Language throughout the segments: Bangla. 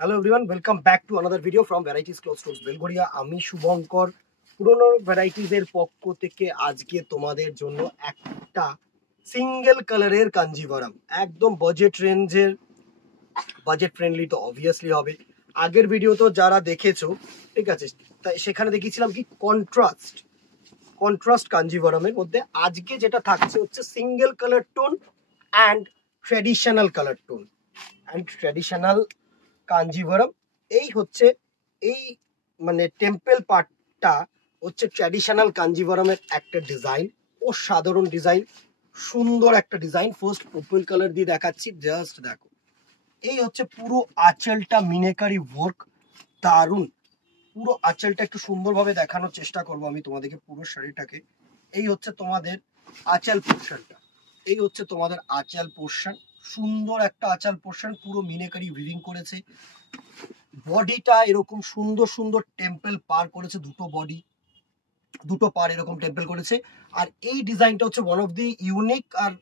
Hello everyone, welcome back to another video from varieties cloth stores Belgharia. আমি শুভঙ্কর পুরনো ভ্যারাইটিসের পক্ষ থেকে আজকে তোমাদের জন্য একটা সিঙ্গেল কালারের কাঞ্জিভারাম, একদম বাজেট রেঞ্জের, বাজেট ফ্রেন্ডলি তো অবভিয়াসলি হবে। আগের ভিডিও তো যারা দেখেছো, ঠিক আছে, তাই সেখানে দেখিয়েছিলাম কি কন্ট্রাস্ট কাঞ্জিভারামের মধ্যে আজকে যেটা থাকছে হচ্ছে single colour tone and traditional Kanjivaram. এই হচ্ছে এই মানে টেম্পল পার্টটা হচ্ছে ট্র্যাডিশনাল কাঞ্জিভারামের একটা ডিজাইন, ও সাধারণ ডিজাইন, সুন্দর একটা ডিজাইন। ফার্স্ট পার্পল কালার দিয়ে দেখাচ্ছি, জাস্ট দেখো। এই হচ্ছে পুরো আঁচলটা মিনেকারি ওয়ার্ক, দারুণ। পুরো আঁচলটা একটু সুন্দরভাবে দেখানোর চেষ্টা করবো আমি তোমাদেরকে পুরো শাড়িটাকে। এই হচ্ছে তোমাদের আঁচল পোর্শনটা, এই হচ্ছে তোমাদের আঁচল পোর্শন, সুন্দর একটা আঁচল পোর্শন, পুরো মিনেকারি উইভিং করেছে। বডিটা এরকম সুন্দর সুন্দর টেম্পল পার করেছে, দুটো পার এরকম টেম্পল করেছে। আর এই ডিজাইনটা হচ্ছে ওয়ান অফ দি ইউনিক আর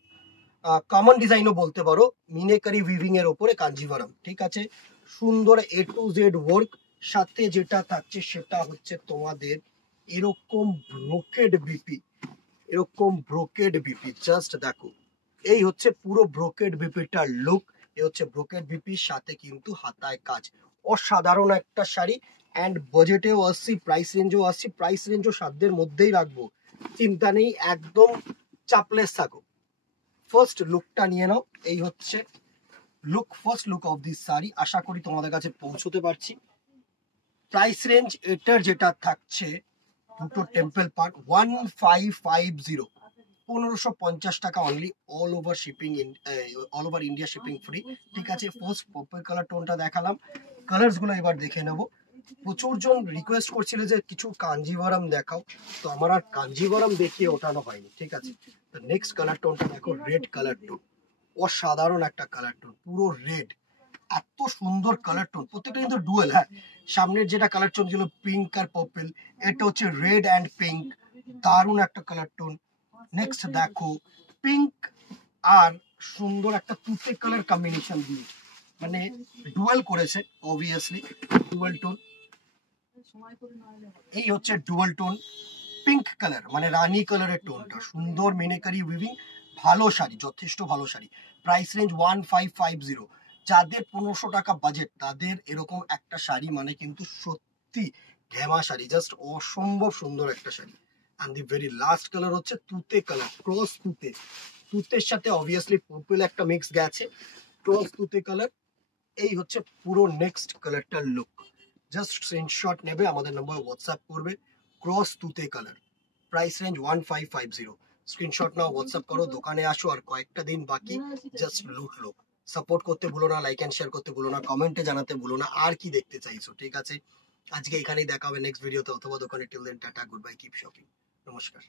কমন ডিজাইনও বলতে পারো মিনেকারি উইভিং এর ওপরে কাঞ্জিভারাম, ঠিক আছে। সুন্দর A to Z ওয়ার্ক, সাথে যেটা থাকছে সেটা হচ্ছে তোমাদের এরকম ব্রোকেড বিপি, জাস্ট দেখো। এই হচ্ছে পুরো ব্রোকেড বিপিটার লুক। এই হচ্ছে ব্রোকেড বিপির সাথে কিন্তু হাতায় কাজ, অসাধারণ একটা শাড়ি। অ্যান্ড বাজেটেও আসছি, প্রাইস রেঞ্জও সাধ্যের মধ্যেই রাখবো, চিন্তা নেই, একদম চাপলেস থাকো। ফার্স্ট লুকটা নিয়ে নাও। এই হচ্ছে first look of this sari. আশা করি তোমাদের কাছে পৌঁছতে পারছি। প্রাইস রেঞ্জ এটার যেটা থাকছে, দুটো টেম্পল পার্ট 1550, 1550 টাকা only, all over India shipping free, ঠিক আছে। ফার্স্ট পার্পল কালার টোনটা দেখালাম, কালার্স গুলো এবার দেখে নেবো। প্রচুর জন রিকোয়েস্ট করছিল যে কিছু কাঞ্জিভারাম দেখাও, তো আমার আর কাঞ্জিভারাম দেখিয়ে ওঠানো হয়নি, ঠিক আছে। তো নেক্সট কালার টোনটা দেখো, রেড কালার টোন, অসাধারণ একটা কালার টোন, পুরো রেড, এত সুন্দর কালার টোন, প্রত্যেকটা কিন্তু ডুয়েল। হ্যাঁ, সামনের যেটা কালার টোন ছিল পিঙ্ক আর পার্পল, এটা হচ্ছে রেড অ্যান্ড পিঙ্ক, দারুণ একটা কালার টোন। নেক্সট দেখো, পিঙ্ক আর সুন্দর একটা তুতে কালার কম্বিনেশন দিয়ে, মানে ডুয়েল করেছে অবভিয়াসলি, ডুয়েল টোন। এই হচ্ছে ডুয়েল টোন পিঙ্ক কালার, মানে রানী কালারের টোনটা, সুন্দর মিনেকারি উইভিং, ভালো শাড়ি, যথেষ্ট ভালো শাড়ি। Price range 1550। যাদের 1500 টাকা বাজেট, তাদের এরকম একটা শাড়ি মানে কিন্তু সত্যি ঘেমা শাড়ি, জাস্ট অসম্ভব সুন্দর একটা sari. And the very last colour হচ্ছে তুতে কালার, ক্রস তুতের সাথে অবভিয়াসলি পার্পল একটা মিক্স গেছে, ক্রস তুতে কালার। এই হচ্ছে পুরো নেক্সট কালারটার লুক। জাস্ট স্ক্রিনশট নেবে, আমাদের নাম্বার হোয়াটসঅ্যাপ করবে, ক্রস তুতে কালার, প্রাইস রেঞ্জ 1550। স্ক্রিনশট নাও, হোয়াটসঅ্যাপ করো, দোকানে আসো, আর কয়েকটা দিন বাকি, জাস্ট লুটলো। সাপোর্ট করতে ভুলো না, লাইক অ্যান্ড শেয়ার করতে ভুলো না, কমেন্টে জানাতে ভুলো না আর কি দেখতে চাইছো, ঠিক আছে। আজকে এখানেই দেখা হবে নেক্সট ভিডিওতে অথবা দোকানে। Till then tata, good bye, keep shopping, নমস্কার।